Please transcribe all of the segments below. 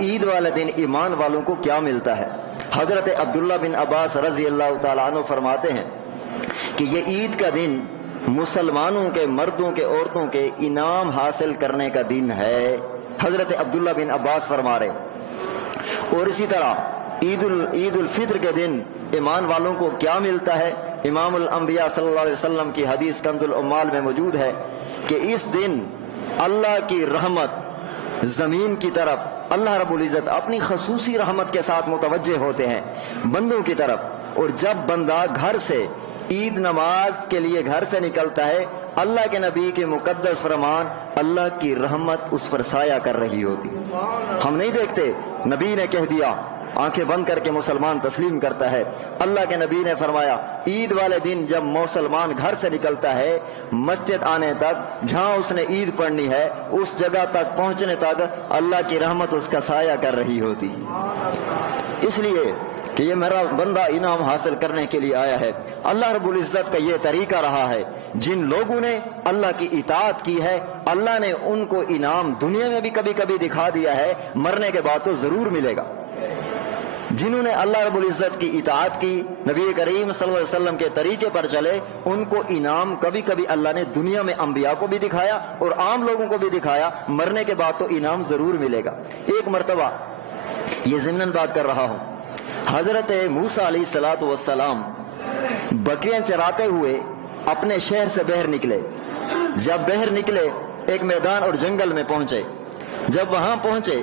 عید والے دن ایمان والوں کو کیا ملتا ہے؟ حضرت عبداللہ بن عباس رضی اللہ تعالیٰ عنہ فرماتے ہیں کہ یہ عید کا دن مسلمانوں کے مردوں کے عورتوں کے انعام حاصل کرنے کا دن ہے۔ حضرت عبداللہ بن عباس فرما رہے۔ اور اسی طرح عید الفطر کے دن ایمان والوں کو کیا ملتا ہے؟ امام الانبیاء صلی اللہ علیہ وسلم کی حدیث کنز العمال میں موجود ہے کہ اس دن اللہ کی رحمت زمین کی طرف اللہ رب العزت اپنی خصوصی رحمت کے ساتھ متوجہ ہوتے ہیں بندوں کی طرف، اور جب بندہ گھر سے عید نماز کے لیے گھر سے نکلتا ہے، اللہ کے نبی کے مقدس فرمان اللہ کی رحمت اس پر سایہ کر رہی ہوتی۔ ہم نہیں دیکھتے، نبی نے کہہ دیا، آنکھیں بند کر کے مسلمان تسلیم کرتا ہے۔ اللہ کے نبی نے فرمایا عید والے دن جب مسلمان گھر سے نکلتا ہے مسجد آنے تک، جہاں اس نے عید پڑھنی ہے اس جگہ تک پہنچنے تک اللہ کی رحمت اس کا سایہ کر رہی ہوتی، اس لیے کہ یہ میرا بندہ انعام حاصل کرنے کے لیے آیا ہے۔ اللہ رب العزت کا یہ طریقہ رہا ہے، جن لوگوں نے اللہ کی اطاعت کی ہے اللہ نے ان کو انعام دنیا میں بھی کبھی کبھی دکھا دیا ہے، مرنے کے بعد تو ضرور ملے گا۔ جنہوں نے اللہ رب العزت کی اطاعت کی، نبی کریم صلی اللہ علیہ وسلم کے طریقے پر چلے، ان کو انعام کبھی کبھی اللہ نے دنیا میں انبیاء کو بھی دکھایا اور عام لوگوں کو بھی دکھایا، مرنے کے بعد تو انعام ضرور ملے گا۔ ایک مرتبہ یہ ضمناً بات کر رہا ہوں، حضرت موسیٰ علیہ الصلوۃ والسلام بکریاں چراتے ہوئے اپنے شہر سے باہر نکلے۔ جب باہر نکلے ایک میدان اور جنگل میں پہنچے، جب وہاں پہنچے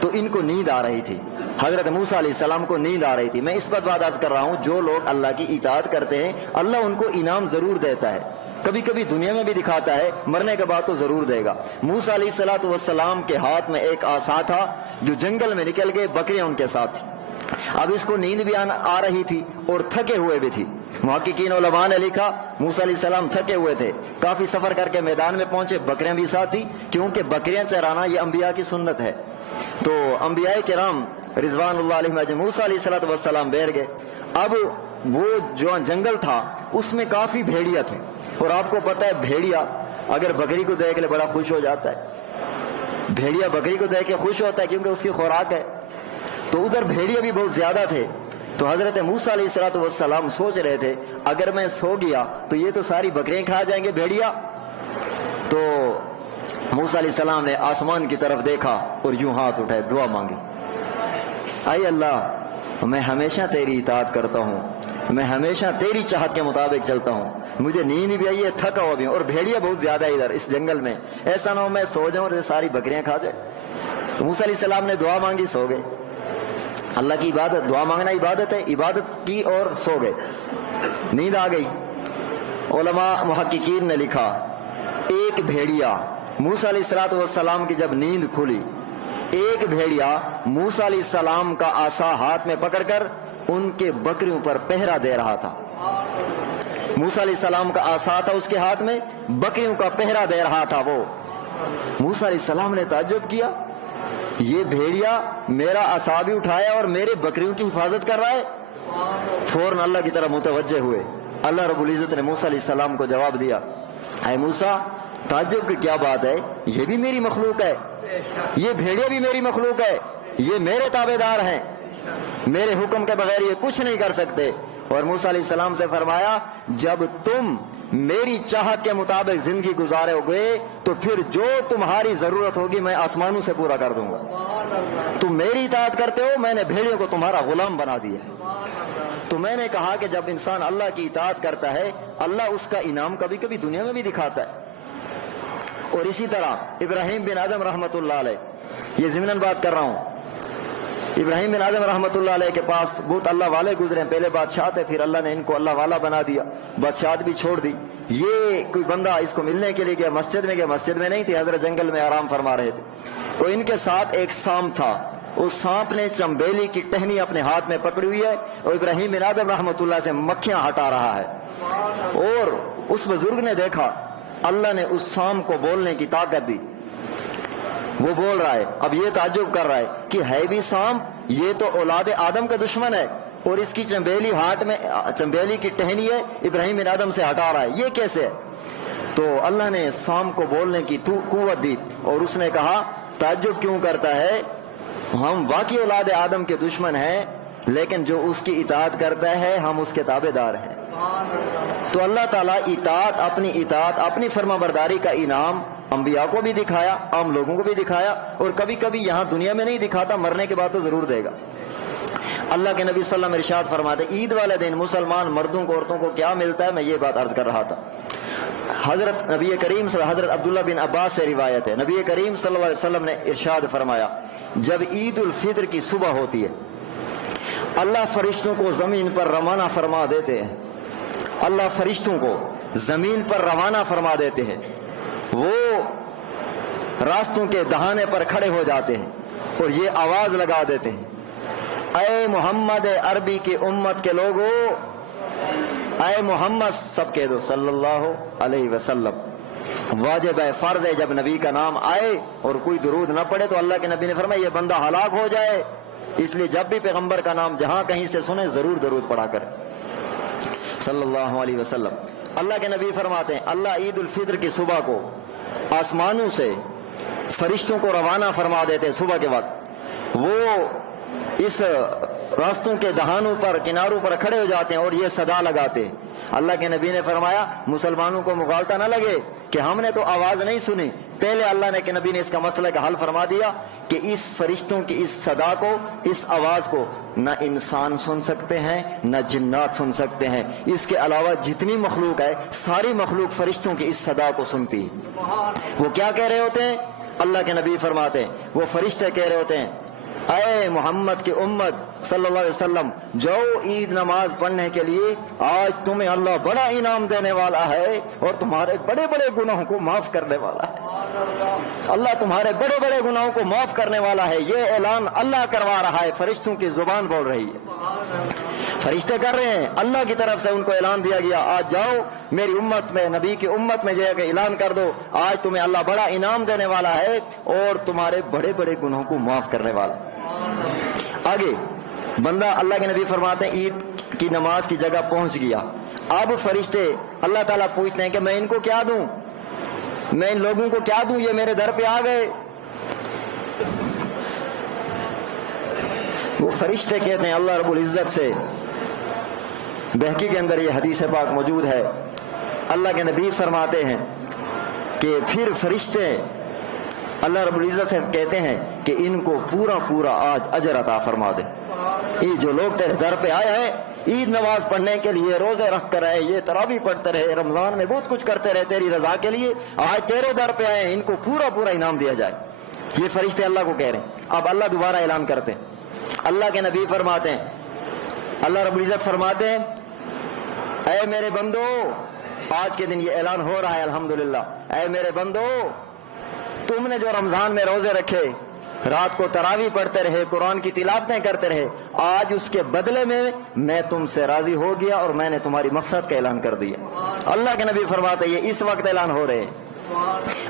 تو ان کو نیند آ رہی تھی، حضرت موسیٰ علیہ السلام کو نیند آ رہی تھی۔ میں اس پر بات کر رہا ہوں، جو لوگ اللہ کی اطاعت کرتے ہیں اللہ ان کو انعام ضرور دیتا ہے، کبھی کبھی دنیا میں بھی دکھاتا ہے، مرنے کے بعد تو ضرور دے گا۔ موسیٰ علیہ الصلوۃ والسلام کے ہاتھ میں ایک عصا تھا، جو جنگل میں نکل گئے، بکریاں ان کے ساتھ تھی۔ اب اس کو نیند بھی آ رہی تھی اور تھکے ہوئے بھی تھی۔ محققین علماء نے لکھا موسیٰ علیہ السلام تھکے ہوئے تھے، کافی سفر کر کے میدان میں پہنچے، بکریاں بھی ساتھ تھی، کیونکہ بکریاں چرانا یہ انبیاء کی سنت ہے۔ تو انبیاء کرام رضوان اللہ علیہم اجمعین، موسیٰ علیہ الصلوۃ والسلام بیٹھ گئے۔ اب وہ جو جنگل تھا اس میں کافی بھیڑیا تھے، اور آپ کو پتہ ہے بھیڑیا اگر بکری کو دیکھ لے بڑا خوش ہو جاتا ہے، بھیڑیا بکری کو دیکھ کے خوش ہوتا ہے کیونکہ اس کی خوراک ہے۔ تو ادھر بھیڑیا بھی بہت زیادہ تھے، تو حضرت موسیٰ علیہ الصلوۃ والسلام سوچ رہے تھے اگر میں سو گیا تو یہ تو ساری بکریاں کھا جائیں گے بھیڑیا۔ تو موسیٰ علیہ السلام نے آسمان کی طرف دیکھا اور یوں ہاتھ اٹھائے، دعا مانگی، اے اللہ میں ہمیشہ تیری اطاعت کرتا ہوں، میں ہمیشہ تیری چاہت کے مطابق چلتا ہوں، مجھے نیند بھی آئی ہے، تھکا ہوا بھی ہوں، اور بھیڑیا بہت زیادہ ادھر اس جنگل میں، ایسا نہ ہو میں سو جاؤں اور یہ ساری بکریاں کھا جائے۔ تو موسیٰ علیہ السلام نے دعا مانگی، سو گئے۔ اللہ کی عبادت، دعا مانگنا عبادت ہے، عبادت کی اور سو گئے، نیند آ گئی۔ علماء محققین نے لکھا ایک بھیڑیا موسیٰ علیہ الصلوۃ والسلام کی جب نیند کھلی، ایک بھیڑیا موسیٰ علیہ السلام کا عصا ہاتھ میں پکڑ کر ان کے بکریوں پر پہرا دے رہا تھا۔ موسیٰ علیہ السلام کا عصا تھا اس کے ہاتھ میں، بکریوں کا پہرا دے رہا تھا وہ۔ موسیٰ علیہ السلام نے تعجب کیا، یہ بھیڑیا میرا عصا بھی اٹھایا اور میرے بکریوں کی حفاظت کر رہا ہے۔ فوراً اللہ کی طرف متوجہ ہوئے۔ اللہ رب العزت نے موسیٰ علیہ السلام کو جواب دیا، اے موسیٰ تعجب کی کیا بات ہے، یہ بھی میری مخلوق ہے، یہ بھیڑیا بھی میری مخلوق ہے، یہ میرے تابع دار ہیں، میرے حکم کے بغیر یہ کچھ نہیں کر سکتے۔ اور موسیٰ علیہ السلام سے فرمایا جب تم میری چاہت کے مطابق زندگی گزارے ہوگے تو پھر جو تمہاری ضرورت ہوگی میں آسمانوں سے پورا کر دوں گا۔ تم میری اطاعت کرتے ہو، میں نے بھیڑیوں کو تمہارا غلام بنا دیا۔ تو میں نے کہا کہ جب انسان اللہ کی اطاعت کرتا ہے اللہ اس کا انعام کبھی کبھی دنیا میں بھی دکھاتا ہے۔ اور اسی طرح ابراہیم بن آدم رحمۃ اللہ علیہ، یہ ضمناً بات کر رہا ہوں، ابراہیم بن آدم رحمۃ اللہ علیہ کے پاس بہت اللہ والے گزرے، پہلے بادشاہ تھے، پھر اللہ نے ان کو اللہ والا بنا دیا، بادشاہت بھی چھوڑ دی۔ یہ کوئی بندہ اس کو ملنے کے لیے گیا، مسجد میں گیا، مسجد میں نہیں تھی، حضرت جنگل میں آرام فرما رہے تھے۔ تو ان کے ساتھ ایک سانپ تھا، اس سانپ نے چمبیلی کی ٹہنی اپنے ہاتھ میں پکڑی ہوئی ہے اور ابراہیم بن آدم رحمۃ اللہ سے مکھیاں ہٹا رہا ہے۔ اور اس بزرگ نے دیکھا اللہ نے اس سانپ کو بولنے کی طاقت دی، وہ بول رہا ہے۔ اب یہ تعجب کر رہا ہے کہ ہے بھی سانپ، یہ تو اولاد آدم کا دشمن ہے اور اس کی چمبیلی ہاتھ میں چمبیلی کی ٹہنی ہے، ابراہیم بن آدم سے ہٹا رہا ہے، یہ کیسے ہے؟ تو اللہ نے سانپ کو بولنے کی قوت دی اور اس نے کہا تعجب کیوں کرتا ہے، ہم واقعی اولاد آدم کے دشمن ہیں، لیکن جو اس کی اطاعت کرتا ہے ہم اس کے تابع دار ہیں۔ تو اللہ تعالیٰ اطاعت اپنی فرما برداری کا انعام انبیاء کو بھی دکھایا، عام لوگوں کو بھی دکھایا، اور کبھی کبھی یہاں دنیا میں نہیں دکھاتا، مرنے کے بعد تو ضرور دے گا۔ اللہ کے نبی صلی اللہ علیہ وسلم ارشاد فرماتے عید والے دن مسلمان مردوں کو عورتوں کو کیا ملتا ہے، میں یہ بات عرض کر رہا تھا۔ حضرت نبی کریم حضرت عبداللہ بن عباس سے روایت ہے، نبی کریم صلی اللہ علیہ وسلم نے ارشاد فرمایا جب عید الفطر کی صبح ہوتی ہے اللہ فرشتوں کو زمین پر روانہ فرما دیتے ہیں، اللہ فرشتوں کو زمین پر روانہ فرما دیتے ہیں، وہ راستوں کے دہانے پر کھڑے ہو جاتے ہیں اور یہ آواز لگا دیتے ہیں اے محمد عربی کی امت کے لوگوں، اے محمد سب کہہ دو صلی اللہ علیہ وسلم۔ واجب ہے، فرض ہے، جب نبی کا نام آئے اور کوئی درود نہ پڑے تو اللہ کے نبی نے فرمایا یہ بندہ ہلاک ہو جائے، اس لیے جب بھی پیغمبر کا نام جہاں کہیں سے سنے ضرور درود پڑھا کرے صلی اللہ علیہ وسلم۔ اللہ کے نبی فرماتے ہیں اللہ عید الفطر کی صبح کو آسمانوں سے فرشتوں کو روانہ فرما دیتے ہیں، صبح کے وقت وہ اس راستوں کے دہانوں پر کناروں پر کھڑے ہو جاتے ہیں اور یہ صدا لگاتے ہیں۔ اللہ کے نبی نے فرمایا مسلمانوں کو مغالطہ نہ لگے کہ ہم نے تو آواز نہیں سنی، پہلے اللہ نے کہ نبی نے اس کا مسئلہ کا حل فرما دیا کہ اس فرشتوں کی اس صدا کو، اس آواز کو نہ انسان سن سکتے ہیں نہ جنات سن سکتے ہیں، اس کے علاوہ جتنی مخلوق ہے ساری مخلوق فرشتوں کی اس صدا کو سنتی ہے۔ وہ کیا کہہ رہے ہوتے ہیں؟ اللہ کے نبی فرماتے ہیں وہ فرشتے کہہ رہے ہوتے ہیں اے محمد کی امت صلی اللہ علیہ وسلم، جاؤ عید نماز پڑھنے کے لیے، آج تمہیں اللہ بڑا انعام دینے والا ہے اور تمہارے بڑے بڑے گناہوں کو معاف کرنے والا ہے، اللہ تمہارے بڑے بڑے گناہوں کو معاف کرنے والا ہے۔ یہ اعلان اللہ کروا رہا ہے، فرشتوں کی زبان بول رہی ہے، فرشتے کر رہے ہیں، اللہ کی طرف سے ان کو اعلان دیا گیا آج جاؤ میری امت میں، نبی کی امت میں جا کے اعلان کر دو آج تمہیں اللہ بڑا انعام دینے والا ہے اور تمہارے بڑے بڑے گناہوں کو معاف کرنے والا ہے۔ آگے بندہ اللہ کے نبی فرماتے ہیں عید کی نماز کی جگہ پہنچ گیا، اب فرشتے اللہ تعالیٰ پوچھتے ہیں کہ میں ان کو کیا دوں، میں ان لوگوں کو کیا دوں، یہ میرے در پہ آ گئے۔ وہ فرشتے کہتے ہیں اللہ رب العزت سے، بہقی کے اندر یہ حدیث پاک موجود ہے، اللہ کے نبی فرماتے ہیں کہ پھر فرشتے اللہ رب العزت سے کہتے ہیں کہ ان کو پورا پورا آج اجر عطا فرما دے، یہ جو لوگ تیرے در پہ آئے ہیں عید نماز پڑھنے کے لیے، روزے رکھ کر رہے، یہ تراویح پڑھتے رہے، رمضان میں بہت کچھ کرتے رہے تیری رضا کے لیے، آج تیرے در پہ آئے ہیں، ان کو پورا پورا انعام دیا جائے۔ یہ فرشتے اللہ کو کہہ رہے ہیں۔ اب اللہ دوبارہ اعلان کرتے ہیں، اللہ کے نبی فرماتے ہیں، اللہ رب العزت فرماتے ہیں اے میرے بندو، آج کے دن یہ اعلان ہو رہا ہے الحمدللہ، اے میرے بندو تم نے جو رمضان میں روزے رکھے، رات کو تراویح پڑھتے رہے، قرآن کی تلاوتیں کرتے رہے، آج اس کے بدلے میں تم سے راضی ہو گیا اور میں نے تمہاری مغفرت کا اعلان کر دیا۔ اللہ کے نبی فرماتے یہ اس وقت اعلان ہو رہے ہیں۔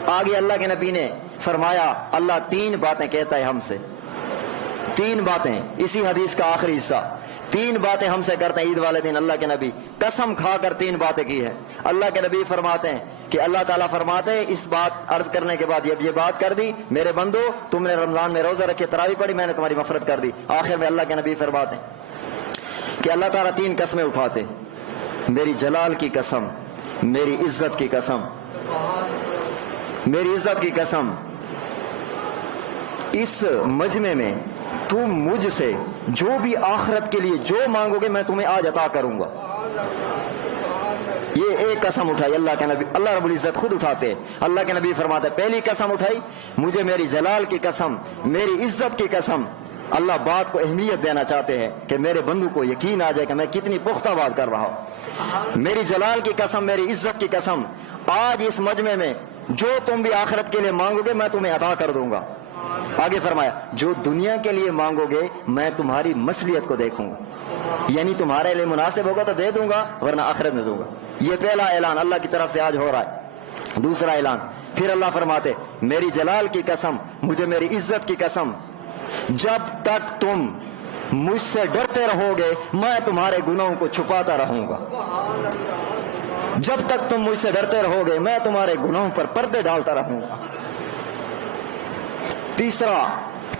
آگے اللہ کے نبی نے فرمایا اللہ 3 باتیں کہتا ہے ہم سے، 3 باتیں، اسی حدیث کا آخری حصہ، 3 باتیں ہم سے کرتے ہیں عید والے دن۔ اللہ کے نبی قسم کھا کر 3 باتیں کی ہیں۔ اللہ کے نبی فرماتے ہیں کہ اللہ تعالیٰ فرماتے ہیں اس بات عرض کرنے کے بعد یہ بات کر دی میرے بندو تم نے رمضان میں روزہ رکھے، تراویح پڑھی، میں نے تمہاری مغفرت کر دی۔ آخر میں اللہ کے نبی فرماتے ہیں کہ اللہ تعالیٰ 3 قسمیں اٹھاتے، میری جلال کی قسم، میری عزت کی قسم، میری عزت کی قسم، اس مجمع میں تم مجھ سے جو بھی آخرت کے لیے جو مانگو گے میں تمہیں آج عطا کروں گا۔ یہ ایک قسم اٹھائی اللہ کے نبی، اللہ رب العزت خود اٹھاتے ہیں۔ اللہ کے نبی فرماتے ہیں پہلی قسم اٹھائی مجھے میری جلال کی قسم، میری عزت کی قسم۔ اللہ بات کو اہمیت دینا چاہتے ہیں کہ میرے بندو کو یقین آ جائے کہ میں کتنی پختہ بات کر رہا ہوں۔ میری جلال کی قسم، میری عزت کی قسم، آج اس مجمع میں جو تم بھی آخرت کے لیے مانگو گے میں تمہیں عطا کر دوں گا۔ آگے فرمایا جو دنیا کے لیے مانگو گے میں تمہاری مصلحت کو دیکھوں گا، یعنی تمہارے لیے مناسب ہوگا تو دے دوں گا ورنہ آخرت میں دوں گا۔ یہ پہلا اعلان اللہ کی طرف سے آج ہو رہا ہے۔ دوسرا اعلان پھر اللہ فرماتے میری جلال کی قسم، مجھے میری عزت کی قسم، جب تک تم مجھ سے ڈرتے رہو گے میں تمہارے گناہوں کو چھپاتا رہوں گا۔ جب تک تم مجھ سے ڈرتے رہو گے میں تمہارے گناہوں پر پردے ڈالتا رہوں گا۔ تیسرا